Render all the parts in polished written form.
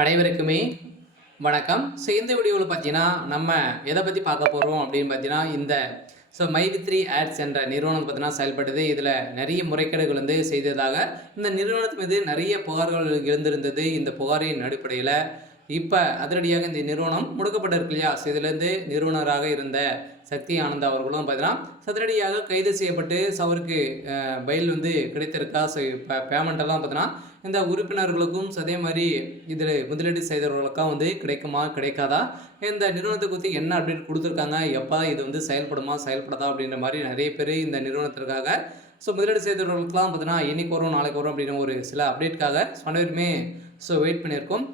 அனைவருக்குமே வணக்கம். இந்த வீடியோவில் பார்த்தீங்கன்னா நம்ம எதை பற்றி பார்க்க போகிறோம் அப்படின்னு பார்த்தீங்கன்னா இந்த மைவித்ரி ஆட்ஸ் என்ற நிறுவனம் பார்த்தீங்கன்னா செயல்படுது. இதில் நிறைய முறைகேடுகள் செய்ததாக இந்த நிறுவனத்து மீது நிறைய புகார்கள் எழுந்திருந்தது. இந்த புகாரின் அடிப்படையில் இப்போ அதிரடியாக இந்த நிறுவனம் முடக்கப்பட்டிருக்கு இல்லையா? இதுலேருந்து நிறுவனராக இருந்த சக்தி ஆனந்த் அவர்களும் பார்த்தீங்கன்னா சதுரடியாக கைது செய்யப்பட்டு அவருக்கு பெயில் கிடைத்திருக்கா. இப்போ பேமெண்ட்டெல்லாம் பார்த்தீங்கன்னா இந்த உறுப்பினர்களுக்கும் அதே மாதிரி இதில் முதலீடு செய்தவர்களுக்கும் கிடைக்குமா கிடைக்காதா, இந்த நிறுவனத்தை குறித்து என்ன அப்டேட் கொடுத்துருக்காங்க, எப்போ இது செயல்படுமா செயல்படாதா அப்படின்ற மாதிரி நிறைய பேர் இந்த நிறுவனத்திற்காக முதலீடு செய்தவர்களுக்கெல்லாம் பார்த்தீங்கன்னா இன்னைக்கு வரும் நாளைக்கு வரும் அப்படின்னு ஒரு சில அப்டேட்காக அனைவருமே வெயிட் பண்ணியிருக்கோம்.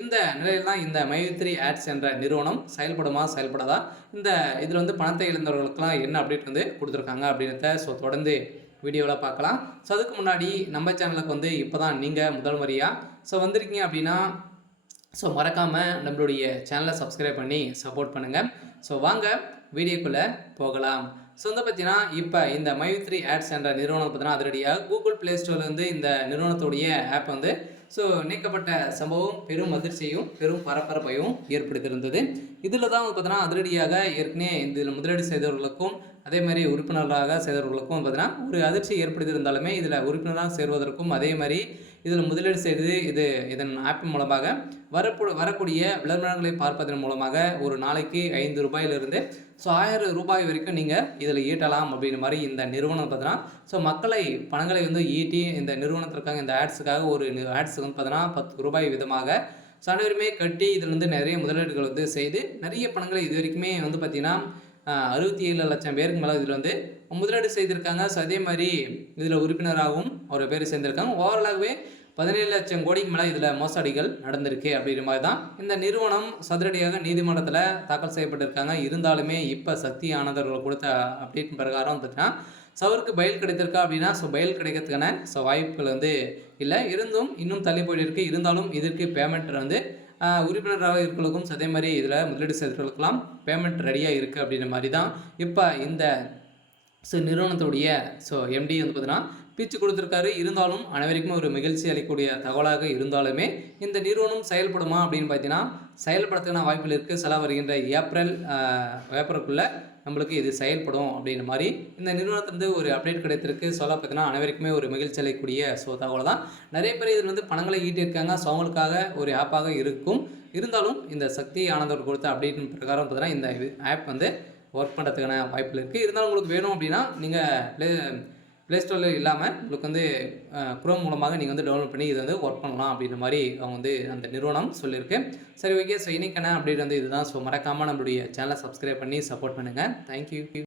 இந்த நிலையில் தான் இந்த மைவித்ரி ஆட்ஸ் என்ற நிறுவனம் செயல்படுமா செயல்படாதா, இந்த இதில் பணத்தை இழந்தவர்களுக்கெல்லாம் என்ன அப்டேட் கொடுத்துருக்காங்க அப்படின்றத தொடர்ந்து வீடியோவில் பார்க்கலாம். அதுக்கு முன்னாடி நம்ம சேனலுக்கு இப்போ தான் நீங்கள் முதல் முறையாக வந்திருக்கீங்க அப்படின்னா மறக்காமல் நம்மளுடைய சேனலை சப்ஸ்கிரைப் பண்ணி சப்போர்ட் பண்ணுங்கள். வாங்க வீடியோக்குள்ளே போகலாம். பார்த்தீங்கன்னா இப்போ இந்த மைவித்ரி ஆட்ஸ் என்ற நிறுவனம் பார்த்தீங்கன்னா அதிரடியாக கூகுள் ப்ளே ஸ்டோர்லேருந்து இந்த நிறுவனத்துடைய ஆப் நீக்கப்பட்ட சம்பவம் பெரும் அதிர்ச்சியையும் பெரும் பரபரப்பையும் ஏற்படுத்தியிருந்தது. இதில் தான் பார்த்தீங்கன்னா அதிரடியாக ஏற்கனவே இதில் முதலீடு செய்தவர்களுக்கும் அதே மாதிரி உறுப்பினர்களாக செய்தவர்களுக்கும் பார்த்தீங்கன்னா ஒரு அதிர்ச்சி ஏற்படுத்தியிருந்தாலுமே இதில் உறுப்பினராக சேர்வதற்கும் அதே மாதிரி இதில் முதலீடு செய்து இதன் ஆப் மூலமாக வரக்கூடிய விளம்பரங்களை பார்ப்பதன் மூலமாக ஒரு நாளைக்கு 5 ரூபாயிலிருந்து 1000 ரூபாய் வரைக்கும் நீங்கள் இதில் ஈட்டலாம் அப்படின்ற மாதிரி இந்த நிறுவனம் பார்த்தீங்கன்னா மக்களை பணங்களை ஈட்டி இந்த நிறுவனத்திற்காக இந்த ஆட்ஸுக்காக ஒரு ஆட்ஸுக்கு பார்த்தீங்கன்னா 10 ரூபாய் விதமாக அனைவருமே கட்டி இதில் நிறைய முதலீடுகள் செய்து நிறைய பணங்களை இது வரைக்குமே பார்த்தீங்கன்னா 67 லட்சம் பேருக்கு மேலே இதில் முதலீடு செய்திருக்காங்க. அதே மாதிரி இதில் உறுப்பினராகவும் ஒரு பேர் சேர்ந்திருக்காங்க. ஓவராலாகவே 17 லட்சம் கோடிக்கு மேலே இதில் மோசடிகள் நடந்திருக்கு அப்படின்ற மாதிரி தான் இந்த நிறுவனம் சதுரடியாக நீதிமன்றத்தில் தாக்கல் செய்யப்பட்டிருக்காங்க. இருந்தாலுமே இப்போ சக்தி ஆனந்தர்கள் கொடுத்த அப்டேட் பிரகாரம் பார்த்தீங்கன்னா அவருக்கு பயில் கிடைத்திருக்கா அப்படின்னா பயில் கிடைக்கிறதுக்கான வாய்ப்புகள் இல்லை, இருந்தும் இன்னும் தள்ளி போயிருக்கு. இருந்தாலும் இதற்கு பேமெண்ட் உறுப்பினராக இருக்கிறவங்களுக்கும் அதே மாதிரி இதில் முதலீடு செய்தவர்களுக்கெல்லாம் பேமெண்ட் ரெடியாக இருக்குது அப்படின்ற மாதிரி தான் இப்போ இந்த நிறுவனத்துடைய எம்டி பார்த்தீங்கன்னா பேச்சு கொடுத்துருக்காரு. இருந்தாலும் அனைவருக்கும் ஒரு மகிழ்ச்சி அளிக்கக்கூடிய தகவலாக இருந்தாலுமே இந்த நிறுவனம் செயல்படுமா அப்படின்னு பார்த்தீங்கன்னா செயல்படுறதுக்கான வாய்ப்புகள் இருக்குது. சில வருகின்ற ஏப்ரலுக்குள்ளே நம்மளுக்கு இது செயல்படும் அப்படின்ற மாதிரி இந்த நிறுவனத்திலிருந்து ஒரு அப்டேட் கிடைத்திருக்கு. பார்த்தீங்கன்னா அனைவருக்குமே ஒரு மகிழ்ச்சி அளிக்கக்கூடிய தகவல் தான். நிறைய பேர் இதில் பணங்களை ஈட்டியிருக்காங்க. அவங்களுக்காக ஒரு ஆப்பாக இருக்கும். இருந்தாலும் இந்த சக்தி ஆனந்தர் கொடுத்த அப்டேட்டின் பிரகாரம் பார்த்தீங்கன்னா இந்த ஆப் ஒர்க் பண்ணுறதுக்கான வாய்ப்புகள் இருக்குது. இருந்தாலும் உங்களுக்கு வேணும் அப்படின்னா நீங்கள் ப்ளே ஸ்டோரில் இல்லாமல் உங்களுக்கு குரோம் மூலமாக நீங்கள் டவுன்லோட் பண்ணி இது ஒர்க் பண்ணலாம் அப்படின்ற மாதிரி அவங்க அந்த நிறுவனம் சொல்லியிருக்கு. சரி, ஓகே. இன்னைக்கான அப்டேட் இதுதான். மறக்காமல் நம்மளுடைய சேனலை சப்ஸ்கிரைப் பண்ணி சப்போர்ட் பண்ணுங்கள். தேங்க்யூ.